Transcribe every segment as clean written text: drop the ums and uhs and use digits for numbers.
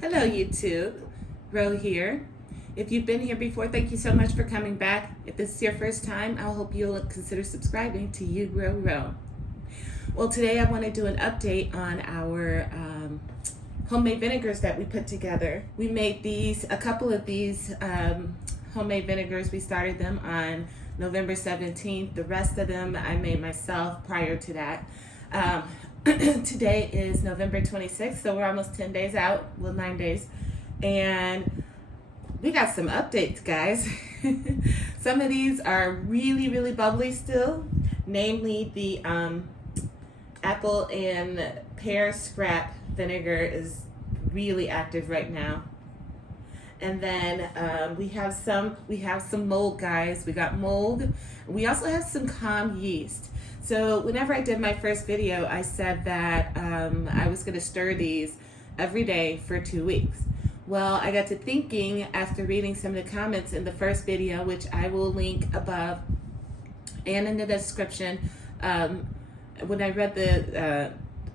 Hello YouTube, Ro here. If you've been here before, thank you so much for coming back. If this is your first time, I hope you'll consider subscribing to You Grow Ro. Well, today I want to do an update on our homemade vinegars that we put together. We made a couple of these homemade vinegars. We started them on November 17th. The rest of them I made myself prior to that. Today is November 26th, so we're almost 10 days out, well 9 days, and we got some updates, guys. Some of these are really bubbly still, namely the apple and pear scrap vinegar is really active right now. And then we have some mold, guys. We got mold. We also have some calm yeast. So whenever I did my first video, I said that I was gonna stir these every day for 2 weeks. Well, I got to thinking after reading some of the comments in the first video, which I will link above and in the description. When I read the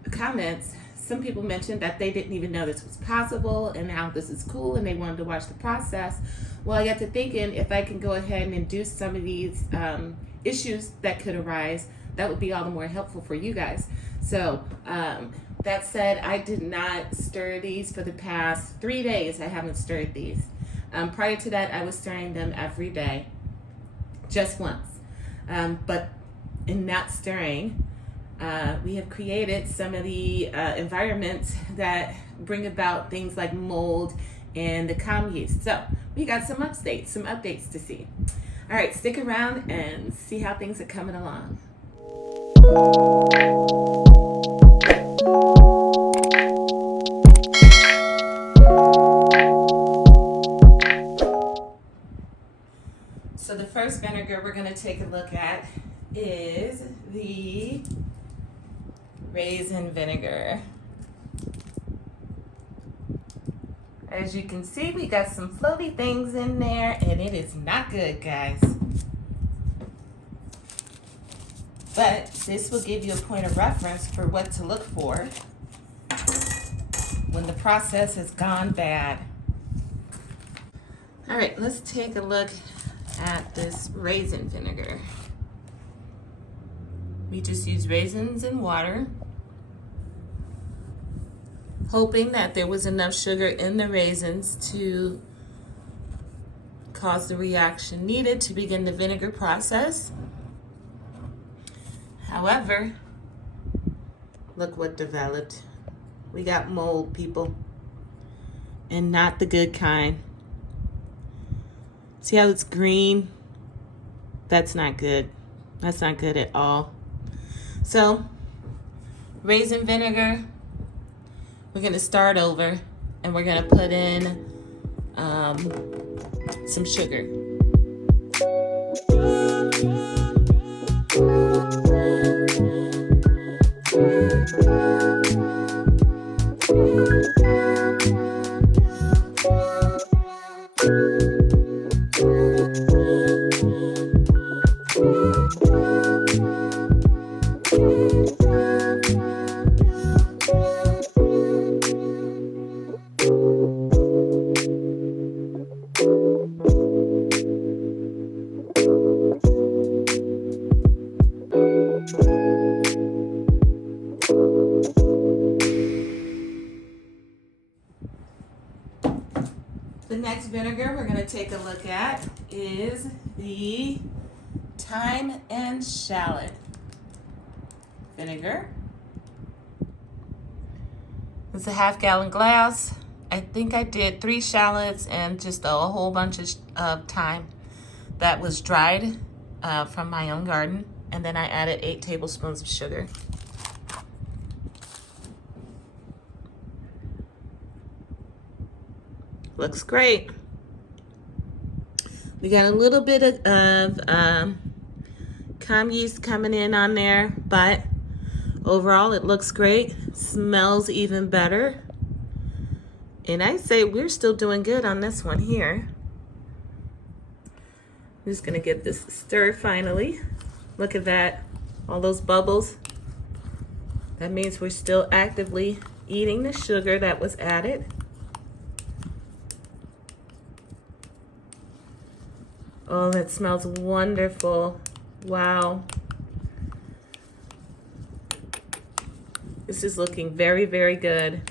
comments, some people mentioned that they didn't even know this was possible and how this is cool and they wanted to watch the process. Well, I got to thinking if I can go ahead and induce some of these issues that could arise, that would be all the more helpful for you guys. So that said, I did not stir these for the past 3 days. I haven't stirred these. Prior to that, I was stirring them every day, just once. But in not stirring, we have created some of the environments that bring about things like mold and the calm yeast. So we got some updates to see. All right, stick around and see how things are coming along. So the first vinegar we're going to take a look at is the Raisin Vinegar. As you can see, we got some floaty things in there, and it is not good, guys. But this will give you a point of reference for what to look for when the process has gone bad. All right, let's take a look at this raisin vinegar. We just use raisins and water, hoping that there was enough sugar in the raisins to cause the reaction needed to begin the vinegar process. However, look what developed. We got mold, people, and not the good kind. See how it's green? That's not good. That's not good at all. So, raisin vinegar, we're gonna start over and we're gonna put in some sugar. The next vinegar we're going to take a look at is the Thyme and Shallot vinegar. It's a 1/2 gallon glass. I think I did 3 shallots and just a whole bunch of thyme that was dried from my own garden. And then I added 8 tablespoons of sugar. Looks great. We got a little bit of calm yeast coming in on there, but overall it looks great. Smells even better. And I say we're still doing good on this one here. I'm just gonna give this a stir finally. Look at that, all those bubbles. That means we're still actively eating the sugar that was added. Oh, that smells wonderful. Wow. This is looking very, very good.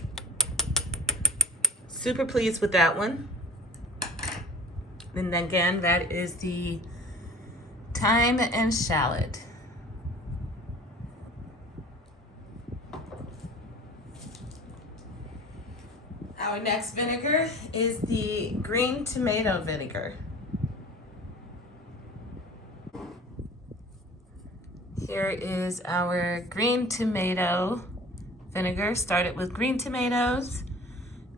Super pleased with that one. And then again, that is the thyme and shallot. Our next vinegar is the green tomato vinegar. Here is our green tomato vinegar. Started with green tomatoes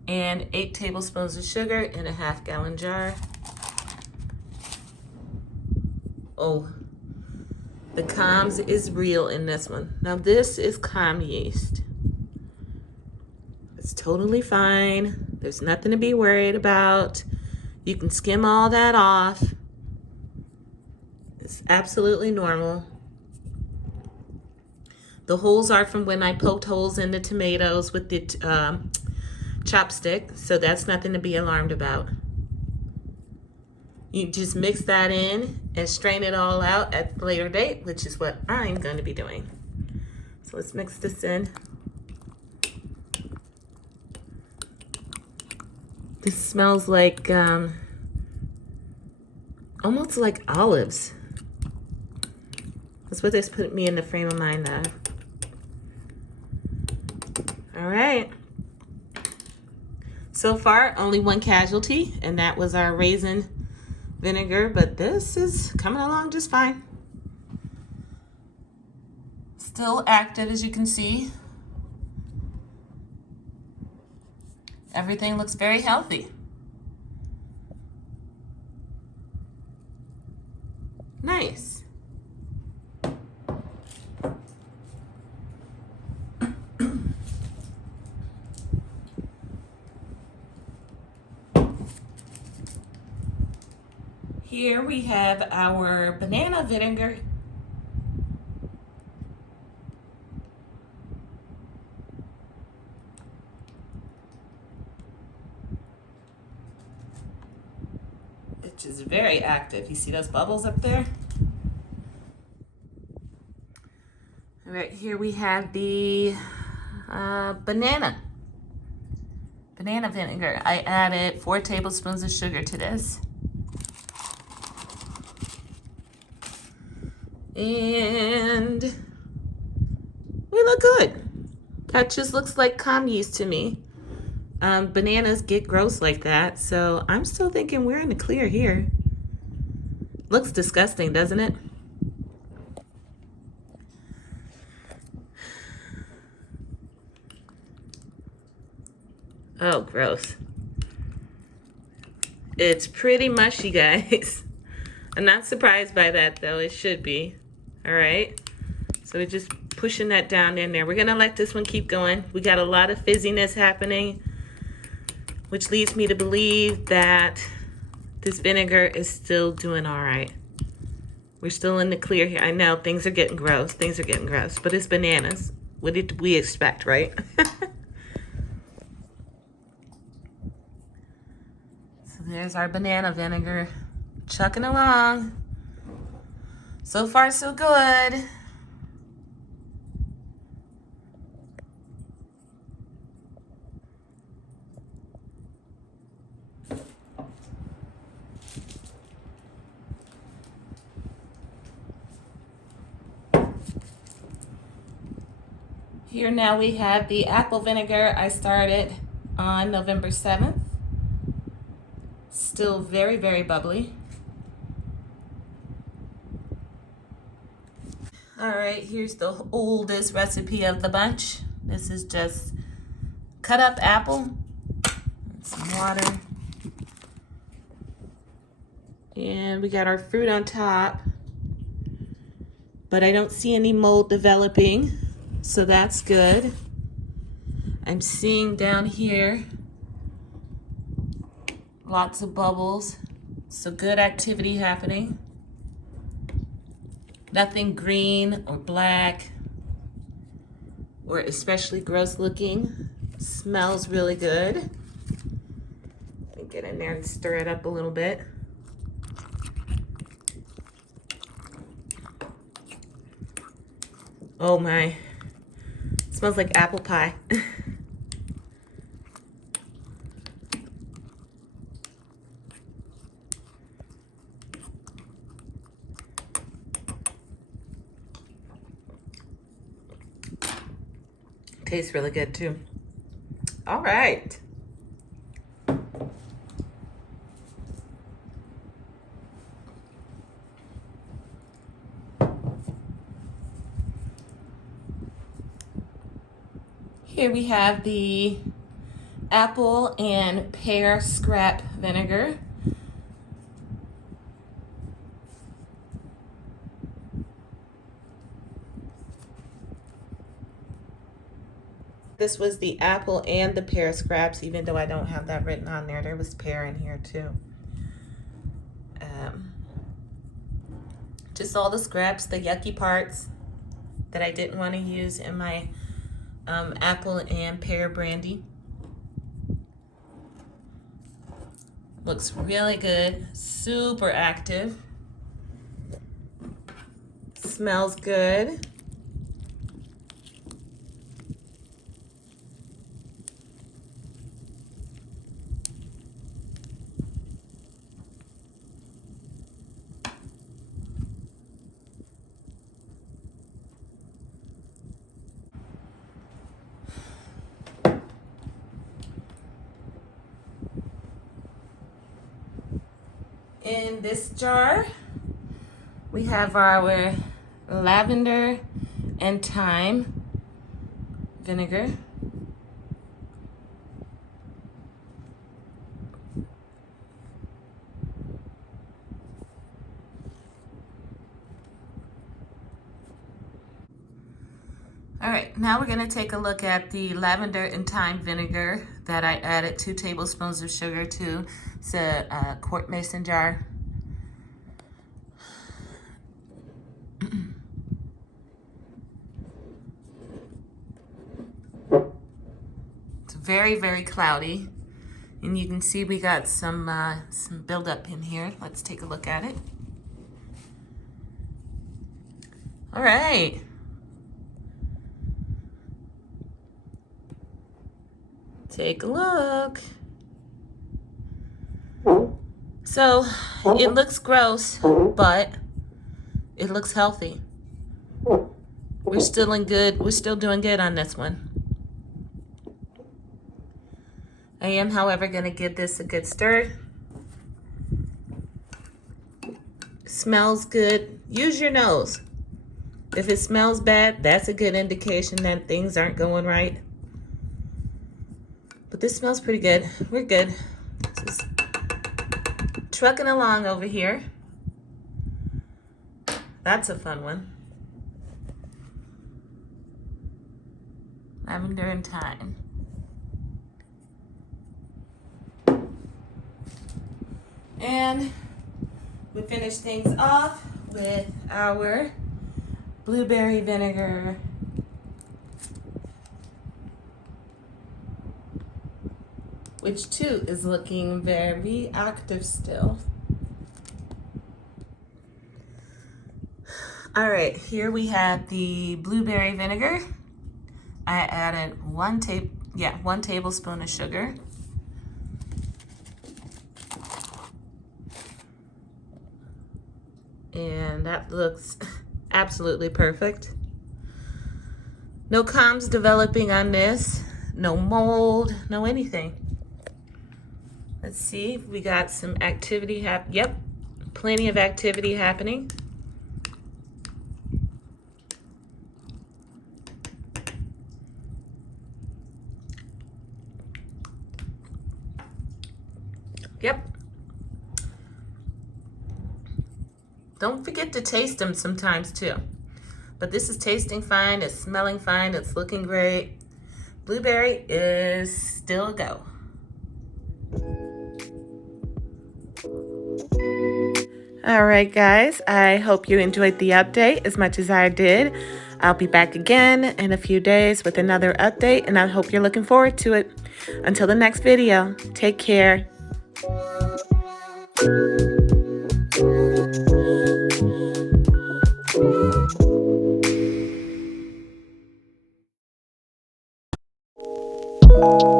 and 8 tablespoons of sugar in a half-gallon jar. Oh, the Coms is real in this one. Now this is Com yeast. It's totally fine. There's nothing to be worried about. You can skim all that off. It's absolutely normal. The holes are from when I poked holes in the tomatoes with the chopstick, so that's nothing to be alarmed about. You just mix that in and strain it all out at a later date, which is what I'm going to be doing. So let's mix this in. This smells like, almost like olives. That's what this put me in the frame of mind of. All right. So far, only one casualty, and that was our raisin vinegar, but this is coming along just fine. Still active, as you can see. Everything looks very healthy. Nice. Here we have our banana vinegar. Which is very active. You see those bubbles up there? All right, here we have the banana vinegar. I added 4 tablespoons of sugar to this. And we look good. That just looks like Com yeast to me. Bananas get gross like that, so I'm still thinking we're in the clear here. Looks disgusting, doesn't it? Oh, gross. It's pretty mushy, guys. I'm not surprised by that, though. It should be. All right. So we're just pushing that down in there. We're going to let this one keep going. We got a lot of fizziness happening, which leads me to believe that this vinegar is still doing all right. We're still in the clear here. I know things are getting gross. Things are getting gross, but it's bananas. What did we expect, right? So there's our banana vinegar. Chucking along. So far, so good. Here now we have the apple vinegar I started on November 7th. Still very, very bubbly. All right, here's the oldest recipe of the bunch. This is just cut up apple and some water. And we got our fruit on top, but I don't see any mold developing, so that's good. I'm seeing down here lots of bubbles, so good activity happening. Nothing green or black or especially gross looking. Smells really good. Let me get in there and stir it up a little bit. Oh my, it smells like apple pie. Tastes really good too. All right. Here we have the apple and pear scrap vinegar. This was the apple and the pear scraps, even though I don't have that written on there. There was pear in here too. Just all the scraps, the yucky parts that I didn't want to use in my apple and pear brandy. Looks really good, super active. Smells good. In this jar, we have our lavender and thyme vinegar. All right, now we're gonna take a look at the lavender and thyme vinegar that I added 2 tablespoons of sugar to. It's a quart mason jar. It's very, very cloudy. And you can see we got some buildup in here. Let's take a look at it. All right. Take a look. So it looks gross, but it looks healthy. We're still doing good on this one. I am, however, gonna give this a good stir. Smells good. Use your nose. If it smells bad, that's a good indication that things aren't going right. But this smells pretty good. We're good. Just trucking along over here. That's a fun one. Lavender and thyme. And we finish things off with our blueberry vinegar. Which too is looking very active still. All right, here we have the blueberry vinegar. I added one tablespoon of sugar. And that looks absolutely perfect. No clumps developing on this, no mold, no anything. Let's see, we got some activity yep, plenty of activity happening. Yep. Don't forget to taste them sometimes too. But this is tasting fine, it's smelling fine, it's looking great. Blueberry is still a go. All right, guys, I hope you enjoyed the update as much as I did. I'll be back again in a few days with another update, and I hope you're looking forward to it. Until the next video, take care. you.